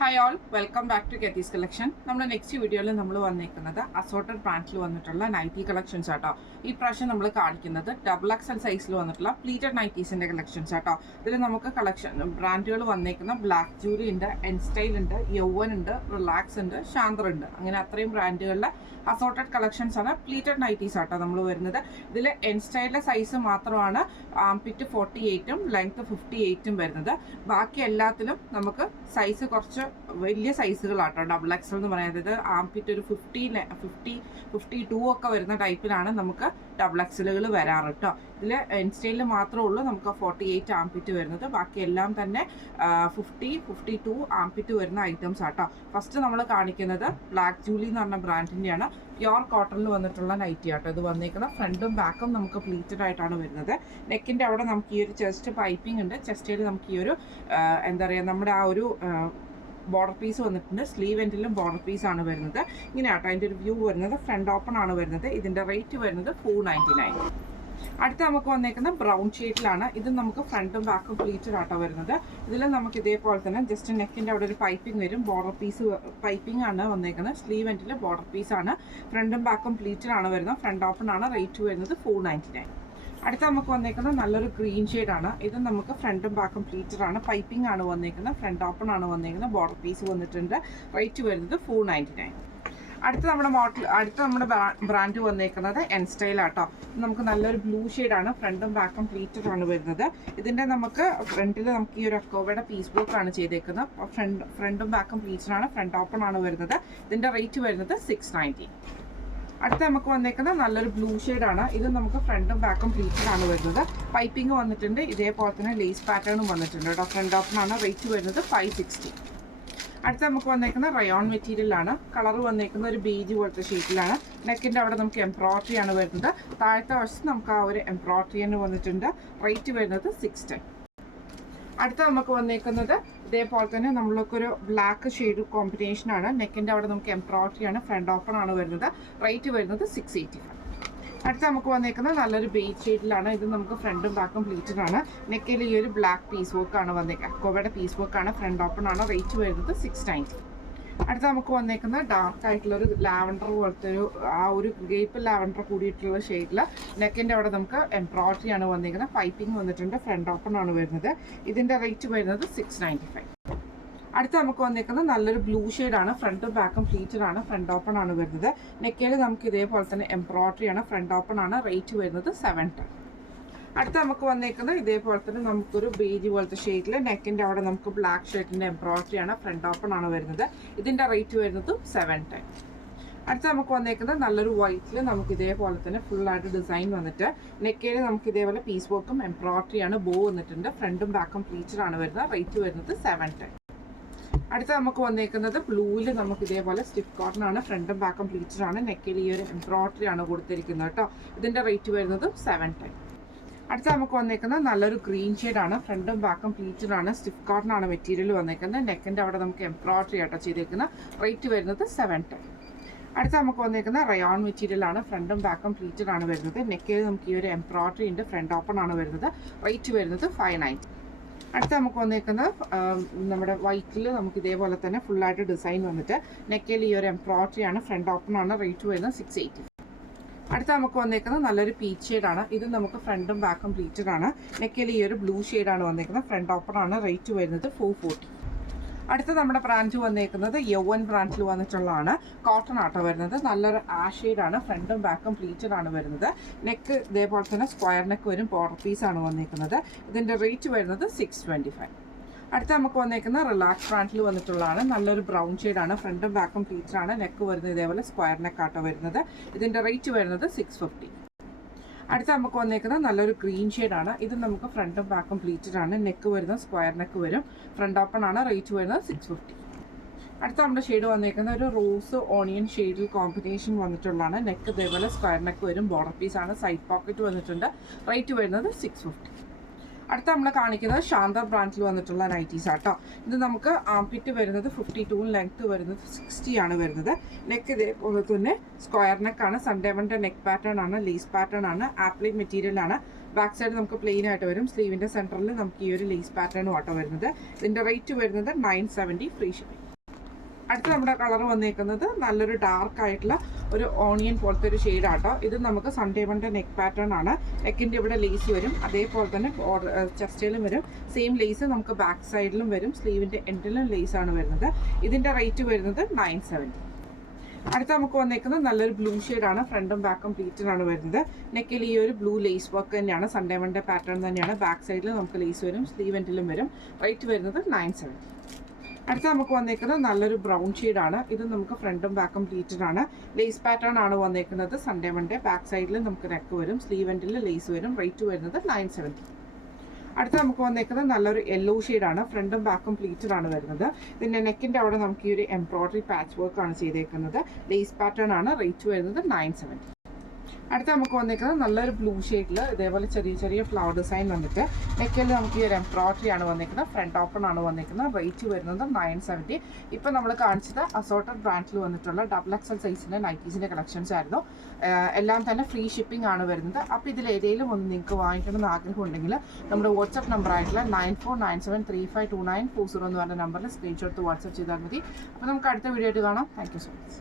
Hi all, welcome back to കെത്തീസ് collection. നമ്മുടെ next വീഡിയോയിൽ നമ്മൾ വന്നിരിക്കുന്നത് അസോർട്ടഡ് ബ്രാൻഡിൽ വന്നിട്ടുള്ള നൈറ്റി കളക്ഷൻസ് ആട്ടോ. ഈ പ്രാവശ്യം നമ്മൾ കാണിക്കുന്നത് XXL സൈസിൽ വന്നിട്ടുള്ള പ്ലീറ്റഡ് നൈറ്റീസിന്റെ കളക്ഷൻസ് ആട്ടോ. ഇതിൽ നമുക്ക് ബ്രാൻഡുകൾ വന്നേക്കുന്ന ബ്ലാക്ക് ജൂലി ഉണ്ട്, എൻസ്റ്റൈൽ ഉണ്ട്, യൗവൻ ഉണ്ട്, റിലാക്സ് ഉണ്ട്, ശാന്തർ ഉണ്ട്. അങ്ങനെ അത്രയും ബ്രാൻഡുകളിലെ അസോർട്ടഡ് കളക്ഷൻസ് ആണ് പ്ലീറ്റഡ് നൈറ്റീസ് ആട്ടോ നമ്മൾ വരുന്നത്. ഇതിൽ എൻസ്റ്റൈലിലെ സൈസ് മാത്രമാണ് ആംപിറ്റ് 48ഉം ലെങ്ത് 58ഉം വരുന്നത്. ബാക്കി എല്ലാത്തിലും നമുക്ക് സൈസ് കുറച്ച് വലിയ സൈസുകളാട്ടോ. XXL എന്ന് പറയുന്നത് ആംപിറ്റ് ഒരു 52 ഒക്കെ വരുന്ന ടൈപ്പിലാണ് നമുക്ക് XXLകൾ വരാറ് കേട്ടോ. ഇതിൽ ഇൻസ്റ്റൈലിൽ മാത്രമേ ഉള്ളൂ നമുക്ക് 48 ആംപിറ്റ് വരുന്നത്. ബാക്കി എല്ലാം തന്നെ 52 ആംപിറ്റ് വരുന്ന ഐറ്റംസ് ആട്ടോ. ഫസ്റ്റ് നമ്മൾ കാണിക്കുന്നത് ബ്ലാക്ക് ജൂലി എന്ന് പറഞ്ഞ ബ്രാൻഡിൻ്റെയാണ്. പ്യോർ കോട്ടണിൽ വന്നിട്ടുള്ള നൈറ്റി ആട്ടോ. ഇത് വന്നേക്കുന്നത് ഫ്രണ്ടും ബാക്കും നമുക്ക് പ്ലീറ്റഡ് ആയിട്ടാണ് വരുന്നത്. നെക്കിൻ്റെ അവിടെ നമുക്ക് ഈ ഒരു ചെസ്റ്റ് പൈപ്പിംഗ് ഉണ്ട്. ചെസ്റ്റിൽ നമുക്ക് ഈ ഒരു എന്താ പറയുക, നമ്മുടെ ആ ഒരു ബോർഡർ പീസ് വന്നിട്ടുണ്ട്. സ്ലീവ് എൻഡിലും ബോർഡർ പീസ് ആണ് വരുന്നത്. ഇങ്ങനെയാട്ടോ അതിൻ്റെ ഒരു വ്യൂ വരുന്നത്. ഫ്രണ്ട് ഓപ്പൺ ആണ് വരുന്നത്. ഇതിൻ്റെ റേറ്റ് വരുന്നത് 499. അടുത്ത നമുക്ക് വന്നേക്കുന്ന ബ്രൗൺ ഷെയ്ഡിലാണ്. ഇത് നമുക്ക് ഫ്രണ്ടും ബാക്കും പ്ലീറ്റഡ് ആട്ടോ വരുന്നത്. ഇതിൽ നമുക്ക് ഇതേപോലെ തന്നെ ജസ്റ്റ് നെക്കിൻ്റെ അവിടെ ഒരു പൈപ്പിംഗ് വരും. ബോർഡർ പീസ് പൈപ്പിംഗ് ആണ് വന്നേക്കുന്നത്. സ്ലീവ് എൻഡിൽ ബോർഡർ പീസ് ആണ്. ഫ്രണ്ടും ബാക്കും പ്ലീറ്റഡ് ആണ് വരുന്നത്. ഫ്രണ്ട് ഓപ്പൺ ആണ്. റേറ്റ് വരുന്നത് 499. അടുത്ത നമുക്ക് വന്നേക്കുന്നത് നല്ലൊരു ഗ്രീൻ ഷെയ്ഡാണ്. ഇത് നമുക്ക് ഫ്രണ്ടും ബാക്കും പ്ലീറ്റഡ് ആണ്. പൈപ്പിംഗ് ആണ് വന്നേക്കുന്നത്. ഫ്രണ്ട് ഓപ്പൺ ആണ് വന്നേക്കുന്നത്. ബോർഡർ പീസ് വന്നിട്ടുണ്ട്. റേറ്റ് വരുന്നത് 499. അടുത്ത നമ്മുടെ ബ്രാൻഡ് വന്നേക്കുന്നത് എൻസ്റ്റൈൽ ആട്ടോ. നമുക്ക് നല്ലൊരു ബ്ലൂ ഷെയ്ഡാണ്. ഫ്രണ്ടും ബാക്കും പ്ലീറ്റഡ് ആണ് വരുന്നത്. ഇതിൻ്റെ നമുക്ക് ഫ്രണ്ടിൽ നമുക്ക് ഈ ഒരു അക്കോബയുടെ പീസ് ബ്ലോക്ക് ആണ് ചെയ്തേക്കുന്നത്. ഫ്രണ്ടും ബാക്കും പ്ലീറ്റഡ് ആണ്. ഫ്രണ്ട് ഓപ്പൺ ആണ് വരുന്നത്. ഇതിൻ്റെ റേറ്റ് വരുന്നത് 690. അടുത്ത നമുക്ക് വന്നേക്കുന്നത് നല്ലൊരു ബ്ലൂ ഷെയ്ഡാണ്. ഇത് നമുക്ക് ഫ്രണ്ടും ബാക്കും പ്ലീറ്റഡ് ആണ് വരുന്നത്. പൈപ്പിംഗ് വന്നിട്ടുണ്ട്. ഇതേപോലെ തന്നെ ലേസ് പാറ്റേണും വന്നിട്ടുണ്ട് കേട്ടോ. ഫ്രണ്ട് ഓപ്പൺ ആണ്. റേറ്റ് വരുന്നത് 560. അടുത്ത നമുക്ക് വന്നേക്കുന്ന റയോൺ മെറ്റീരിയലാണ്. കളർ വന്നേക്കുന്ന ഒരു ബേജ് പോലത്തെ ഷീറ്റിലാണ്. നെക്കിൻ്റെ അവിടെ നമുക്ക് എംബ്രോയിഡറി ആണ് വരുന്നത്. താഴത്തെ വശത്ത് നമുക്ക് ആ ഒരു എംബ്രോയിഡറി തന്നെ വന്നിട്ടുണ്ട്. റേറ്റ് വരുന്നത് 610. അടുത്ത നമുക്ക് വന്നേക്കുന്നത് ഇതേപോലെ തന്നെ നമ്മൾക്കൊരു ബ്ലാക്ക് ഷെയ്ഡ് കോമ്പിനേഷനാണ്. നെക്കിൻ്റെ അവിടെ നമുക്ക് എംബ്രോയിഡറി ആണ്. ഫ്രണ്ട് ഓപ്പൺ ആണ് വരുന്നത്. റേറ്റ് വരുന്നത് 685. അടുത്ത നമുക്ക് വന്നേക്കുന്നത് നല്ലൊരു ബേജ് ഷെയ്ഡിലാണ്. ഇത് നമുക്ക് ഫ്രണ്ടും ബാക്കും പ്ലീറ്റഡ് ആണ്. നെക്കിൽ ഈ ഒരു ബ്ലാക്ക് പീസ് വർക്ക് ആണ് വന്നേക്കുന്നത്. അക്കോബയുടെ പീസ് വർക്ക് ആണ്. ഫ്രണ്ട് ഓപ്പൺ ആണ്. റേറ്റ് വരുന്നത് 690. അടുത്ത നമുക്ക് വന്നേക്കുന്ന ഡാർക്ക് ആയിട്ടുള്ളൊരു ലാവൻഡർ പോലത്തെ ഒരു ഗ്രേപ്പ് ലാവൻഡർ കൂടിയിട്ടുള്ള ഷെയ്ഡിൽ നെക്കിൻ്റെ അവിടെ നമുക്ക് എംബ്രോയിഡറി ആണ് വന്നേക്കുന്നത്. പൈപ്പിംഗ് വന്നിട്ടുണ്ട്. ഫ്രണ്ട് ഓപ്പൺ ആണ് വരുന്നത്. ഇതിൻ്റെ റേറ്റ് വരുന്നത് 695. അടുത്ത നമുക്ക് വന്നേക്കുന്നത് നല്ലൊരു ബ്ലൂ ഷെയ്ഡാണ്. ഫ്രണ്ടും ബാക്കും പ്ലീറ്റഡ് ആണ്. ഫ്രണ്ട് ഓപ്പൺ ആണ് വരുന്നത്. നെക്കിൽ നമുക്ക് ഇതേപോലെ തന്നെ എംബ്രോയിഡറി ആണ്. ഫ്രണ്ട് ഓപ്പൺ ആണ്. റേറ്റ് വരുന്നത് 710. അടുത്ത നമുക്ക് വന്നേക്കുന്നത് ഇതേപോലെ തന്നെ നമുക്കൊരു ബേജ് പോലത്തെ ഷെയ്ഡിൽ നെക്കിൻ്റെ അവിടെ നമുക്ക് ബ്ലാക്ക് ഷെയ്ഡിൻ്റെ എംബ്രോയിഡറി ആണ്. ഫ്രണ്ട് ഓപ്പൺ ആണ് വരുന്നത്. ഇതിൻ്റെ റേറ്റ് വരുന്നത് 710. അടുത്ത നമുക്ക് വന്നേക്കുന്നത് നല്ലൊരു വൈറ്റിൽ നമുക്ക് ഇതേപോലെ തന്നെ ഫുള്ളായിട്ട് ഡിസൈൻ വന്നിട്ട് നെക്കിൽ നമുക്ക് ഇതേപോലെ പീസ് വർക്കും എംബ്രോയിഡറി ആണ്. ബോ വന്നിട്ടുണ്ട്. ഫ്രണ്ടും ബാക്കും പ്ലീറ്റഡ് ആണ് വരുന്നത്. റേറ്റ് വരുന്നത് 710. അടുത്ത നമുക്ക് വന്നേക്കുന്നത് ബ്ലൂവിൽ നമുക്ക് ഇതേപോലെ സ്റ്റിഫ് കോട്ടൺ ആണ്. ഫ്രണ്ടും ബാക്കും പ്ലീറ്റഡ് ആണ്. നെക്കിൽ ഈ ഒരു എംബ്രോയിഡറി ആണ് കൊടുത്തിരിക്കുന്നത് കേട്ടോ. ഇതിൻ്റെ റേറ്റ് വരുന്നത് 710. അടുത്ത നമുക്ക് വന്നേക്കുന്നത് നല്ലൊരു ഗ്രീൻ ഷെയ്ഡാണ്. ഫ്രണ്ടും ബാക്കും പ്ലീറ്റഡ് ആണ്. സ്റ്റിഫ് കോട്ടൺ ആണ് മെറ്റീരിയൽ വന്നേക്കുന്നത്. നെക്കിൻ്റെ അവിടെ നമുക്ക് എംബ്രോയിഡറി ആട്ടോ ചെയ്തേക്കുന്നത്. റേറ്റ് വരുന്നത് 710. അടുത്ത നമുക്ക് വന്നേക്കുന്ന റയോൺ മെറ്റീരിയൽ ആണ്. ഫ്രണ്ടും ബാക്കും പ്ലീറ്റഡ് ആണ് വരുന്നത്. നെക്കിൽ നമുക്ക് ഈ ഒരു എംബ്രോയിഡറി ഉണ്ട്. ഫ്രണ്ട് ഓപ്പൺ ആണ് വരുന്നത്. റേറ്റ് വരുന്നത് 590. അടുത്ത നമുക്ക് വന്നേക്കുന്നത് നമ്മുടെ വൈറ്റിൽ നമുക്ക് ഇതേപോലെ തന്നെ ഫുള്ളായിട്ട് ഡിസൈൻ വന്നിട്ട് നെക്കിൽ ഈ ഒരു എംബ്രോയിഡറി ആണ്. ഫ്രണ്ട് ഓപ്പൺ ആണ്. റേറ്റ് വരുന്നത് 680. അടുത്ത നമുക്ക് വന്നേക്കുന്നത് നല്ലൊരു പീച്ച് ഷെയ്ഡാണ്. ഇത് നമുക്ക് ഫ്രണ്ടും ബാക്കും പ്ലീറ്റഡ് ആണ്. നെക്കിൽ ഈ ഒരു ബ്ലൂ ഷെയ്ഡാണ് വന്നേക്കുന്നത്. ഫ്രണ്ട് ഓപ്പൺ ആണ്. റേറ്റ് വരുന്നത് 440. അടുത്ത നമ്മുടെ ബ്രാൻഡ് വന്നേക്കുന്നത് യൗവൻ ബ്രാൻഡിൽ വന്നിട്ടുള്ളതാണ്. കോട്ടൺ ആട്ടോ വരുന്നത്. നല്ലൊരു ഷെയ്ഡാണ്. ഫ്രണ്ടും ബാക്കും പ്ലീറ്റഡ് ആണ് വരുന്നത്. നെക്ക് ഇതേപോലെ തന്നെ സ്ക്വയർ നെക്ക് വരും. ബോർഡർ പീസ് ആണ് വന്നേക്കുന്നത്. ഇതിൻ്റെ റേറ്റ് വരുന്നത് 625. അടുത്ത നമുക്ക് വന്നേക്കുന്ന റിലാക്സ് ബ്രാൻഡിൽ വന്നിട്ടുള്ളതാണ്. നല്ലൊരു ബ്രൗൺ ഷെയ്ഡാണ്. ഫ്രണ്ടും ബാക്കും പ്ലീറ്റഡ് ആണ്. നെക്ക് വരുന്നത് ഇതേപോലെ സ്ക്വയർ നെക്ക് ആട്ടോ വരുന്നത്. ഇതിൻ്റെ റേറ്റ് വരുന്നത് 650. അടുത്ത നമുക്ക് വന്നേക്കുന്നത് നല്ലൊരു ഗ്രീൻ ഷെയ്ഡാണ്. ഇത് നമുക്ക് ഫ്രണ്ടും ബാക്കും പ്ലീറ്റഡ് ആണ്. നെക്ക് വരുന്നത് സ്ക്വയർ നെക്ക് വരും. ഫ്രണ്ട് ഓപ്പൺ ആണ്. റേറ്റ് വരുന്നത് 650. അടുത്ത നമ്മുടെ ഷെയ്ഡ് വന്നേക്കുന്നത് ഒരു റോസ് ഓണിയൻ ഷെയ്ഡിൽ കോമ്പിനേഷൻ വന്നിട്ടുള്ളതാണ്. നെക്ക് ഇതേപോലെ സ്ക്വയർ നെക്ക് വരും. ബോർഡർ പീസാണ്. സൈഡ് പോക്കറ്റ് വന്നിട്ടുണ്ട്. റേറ്റ് വരുന്നത് 650. അടുത്ത നമ്മൾ കാണിക്കുന്നത് ശാന്തർ ബ്രാൻഡിൽ വന്നിട്ടുള്ള നൈറ്റീസ് ആട്ടോ. ഇത് നമുക്ക് ആംപിറ്റ് വരുന്നത് 52 ലെങ്ത് വരുന്നത് 60 ആണ് വരുന്നത്. നെക്ക് ഇതേപോലെ തന്നെ സ്ക്വയർ നെക്കാണ്. സൺഡേമൻ്റെ നെക്ക് പാറ്റേൺ ആണ്. ലേസ് പാറ്റേൺ ആണ്. ആപ്ലിക് മെറ്റീരിയൽ ആണ്. ബാക്ക് സൈഡ് നമുക്ക് പ്ലെയിൻ ആയിട്ട് വരും. സ്ലീവിൻ്റെ സെൻറ്ററിൽ നമുക്ക് ഈ ഒരു ലേസ് പാറ്റേണും ആട്ടോ വരുന്നത്. ഇതിൻ്റെ റേറ്റ് വരുന്നത് 970 ഫ്രീ ഷിപ്പിംഗ്. അടുത്ത നമ്മുടെ കളർ വന്നേക്കുന്നത് നല്ലൊരു ഡാർക്ക് ആയിട്ടുള്ള ഒരു ഓണിയൻ പോലത്തെ ഒരു ഷെയ്ഡാട്ടോ. ഇത് നമുക്ക് സൺഡേ മൺഡേ നെക്ക് പാറ്റേൺ ആണ്. നെക്കിൻ്റെ ഇവിടെ ലേസ് വരും, അതേപോലെ തന്നെ ചെസ്റ്റിലും വരും. സെയിം ലേസ് നമുക്ക് ബാക്ക് സൈഡിലും വരും, സ്ലീവിൻ്റെ എൻഡിലും ലേസ് ആണ് വരുന്നത്. ഇതിൻ്റെ റേറ്റ് വരുന്നത് 970. അടുത്ത നമുക്ക് വന്നേക്കുന്നത് നല്ലൊരു ബ്ലൂ ഷെയ്ഡാണ്. ഫ്രണ്ടും ബാക്കും പ്ലീറ്റഡാണ് വരുന്നത്. നെക്കിൽ ഈ ഒരു ബ്ലൂ ലേസ് വർക്ക് തന്നെയാണ്, സൺഡേ മൺഡേ പാറ്റേൺ തന്നെയാണ്. ബാക്ക് സൈഡിൽ നമുക്ക് ലേസ് വരും, സ്ലീവ് എൻഡിലും വരും. റേറ്റ് വരുന്നത് 970. അടുത്ത നമുക്ക് വന്നേക്കുന്നത് നല്ലൊരു ബ്രൗൺ ഷെയ്ഡാണ്. ഇത് നമുക്ക് ഫ്രണ്ടും ബാക്കും പ്ലീറ്റഡ് ആണ്. ലേസ് പാറ്റേൺ ആണ് വന്നേക്കുന്നത്. സൺഡേ മൺഡേ ബാക്ക് സൈഡിൽ നമുക്ക് നെക്ക് വരും, സ്ലീവ് എൻഡിൽ ലേസ് വരും. റേറ്റ് വരുന്നത് 970. അടുത്ത നമുക്ക് വന്നേക്കുന്നത് നല്ലൊരു യെല്ലോ ഷെയ്ഡാണ്. ഫ്രണ്ടും ബാക്കും പ്ലീറ്റഡ് ആണ് വരുന്നത്. ഇതിൻ്റെ നെക്കിൻ്റെ അവിടെ നമുക്ക് ഈ ഒരു എംബ്രോയ്ഡറി പാച്ച് വർക്ക് ആണ് ചെയ്തേക്കുന്നത്. ലേസ് പാറ്റേൺ ആണ്. റേറ്റ് വരുന്നത് 970. അടുത്ത നമുക്ക് വന്നേക്കുന്നത് നല്ലൊരു ബ്ലൂ ഷെയ്ഡിൽ ഇതേപോലെ ചെറിയ ചെറിയ ഫ്ലവർ ഡിസൈൻ വന്നിട്ട് നെക്കിൽ നമുക്ക് ഈ ഒരു എംബ്രോയ്ഡറി ആണ് വന്നേക്കുന്നത്. ഫ്രണ്ട് ഓപ്പൺ ആണ് വന്നേക്കുന്നത്. റേറ്റ് വരുന്നത് 970. ഇപ്പം നമ്മൾ കാണിച്ചത് അസോർട്ടഡ് ബ്രാൻഡിൽ വന്നിട്ടുള്ള XXL സൈസിൻ്റെ നൈറ്റീസിൻ്റെ കളക്ഷൻസ് ആയിരുന്നു. എല്ലാം തന്നെ ഫ്രീ ഷിപ്പിംഗ് ആണ് വരുന്നത്. അപ്പോൾ ഇതിൽ ഏതെങ്കിലും ഒന്ന് നിങ്ങൾക്ക് വാങ്ങിക്കണമെന്ന് ആഗ്രഹം ഉണ്ടെങ്കിൽ നമ്മുടെ വാട്സപ്പ് നമ്പർ ആയിട്ടുള്ള 9497352940 എന്ന് പറഞ്ഞ നമ്പറിൽ സ്ക്രീൻഷോട്ട് വാട്സപ്പ് ചെയ്താൽ മതി. അപ്പോൾ നമുക്ക് അടുത്ത വീഡിയോ ആയിട്ട് കാണാം. Thank you so much.